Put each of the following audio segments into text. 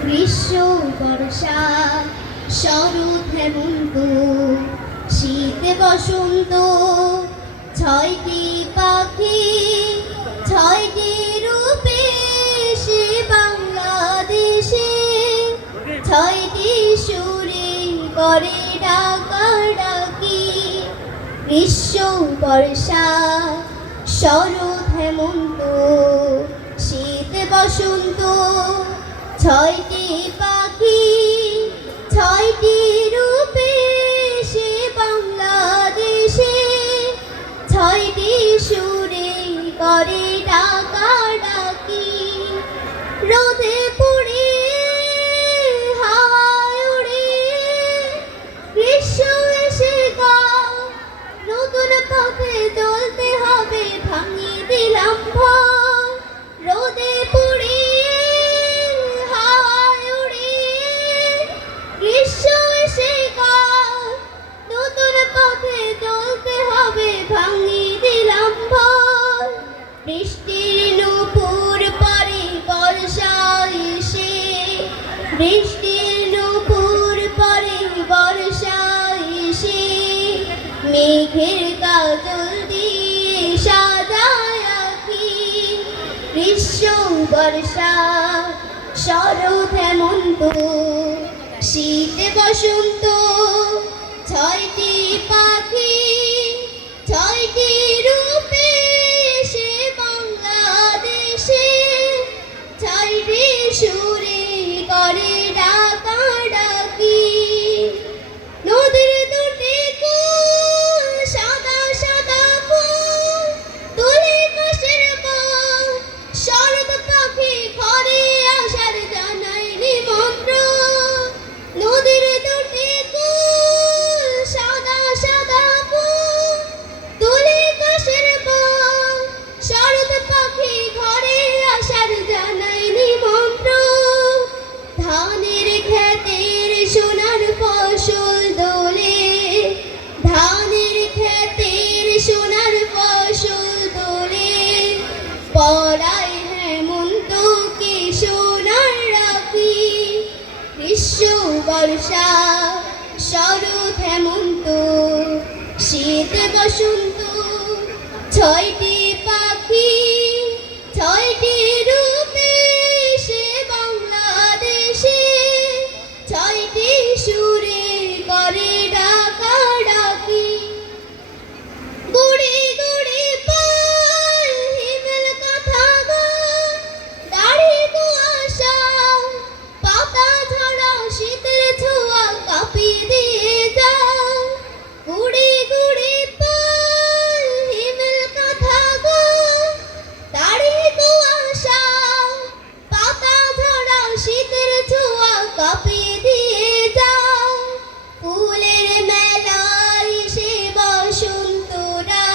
গ্রীষ্ম বর্ষা শরৎ হেমন্ত শীত বসন্ত ছয়টি পাখি ছয়টি রূপে সে বাংলাদেশে ছয়টি সুরে করে ডাকাডাকি গ্রীষ্ম বর্ষা শরৎ হেমন্ত শীত বসন্ত ছয়টি পাখি ছয়টি রূপে সে বাংলাদেশে ছয়টি সুরে করে ডাকাডাকি রোদে পুড়ে হাওয়ায় উড়ে গ্রীষ্ম এসে গা নতুন পথে চলতে হবে ভাঙিয়ে দিলাম ভয় রোদে পুড়ে হাওয়ায় উড়ে গ্রীষ্ম এসে গা নতুন পথে চলতে হবে ভাঙিয়ে দিলাম ভয় বৃষ্টির নূপুর পরে বর্ষা এসে বৃষ্টির নূপুর পরে বর্ষা এসে মেঘের কাজল দিয়ে সাজায় আঁকি গ্রীষ্ম বর্ষা শরৎ হেমন্ত শীত বসন্ত ছয়টি পাখি ছয়টি রূপে সে বাংলাদেশে ছয়টি সুরে করে ডাকাডাকি নদীর দুটি কুল সাদা সাদা ফুল তুলে কাশের বন শরৎ পাখি ঘরে আসার জানাই নিমন্ত্রণ নদীর দুটি কুল সাদা সাদা ফুল তুলে কাশের বন শরৎ পাখি ঘরে আসার জানাই নিমন্ত্রণ ধানের ক্ষেতের সোনার ফসল দোলে ধানের ক্ষেতের সোনার ফসল দোলে পরায় হেমন্তকে সোনার রাখি গ্রীষ্ম বর্ষা শরৎ হেমন্ত শীত বসন্ত ছয়টি পাখি ছয়টি রূপে সে বাংলাদেশে ছয়টি সুরে করে ডাকাডাকি গুড়ি গুড়ি পাল হিমেল কথা গান দাড়ি কুয়াশা পাতা ঝরা শীতের ছোঁয়া কাঁপিয়ে দিয়ে যায় গুড়ি গুড়ি পাল হিমেল কথা গান দাড়ি কুয়াশা পাতা ঝরা শীতের ছোঁয়া কাঁপিয়ে দিয়ে যায় ফুলের মেলায় সে বসন্তরা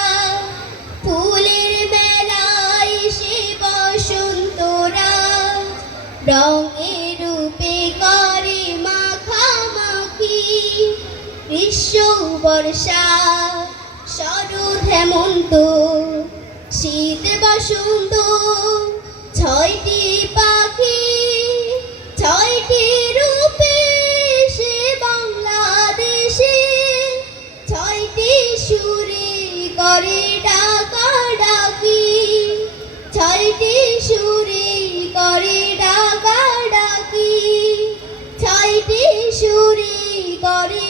ফুলের মেলায় সে বসন্তরা রঙে রূপে করে মাখামাখি গ্রীষ্ম বর্ষা শরৎ হেমন্ত শীত বসন্ত ছয়টি পাখি ছয়টি রূপে সে বাংলাদেশে ছয়টি সুরে করে ডাকাডাকি ছয়টি সুরে করে ডাকাডাকি ছয়টি সুরে করে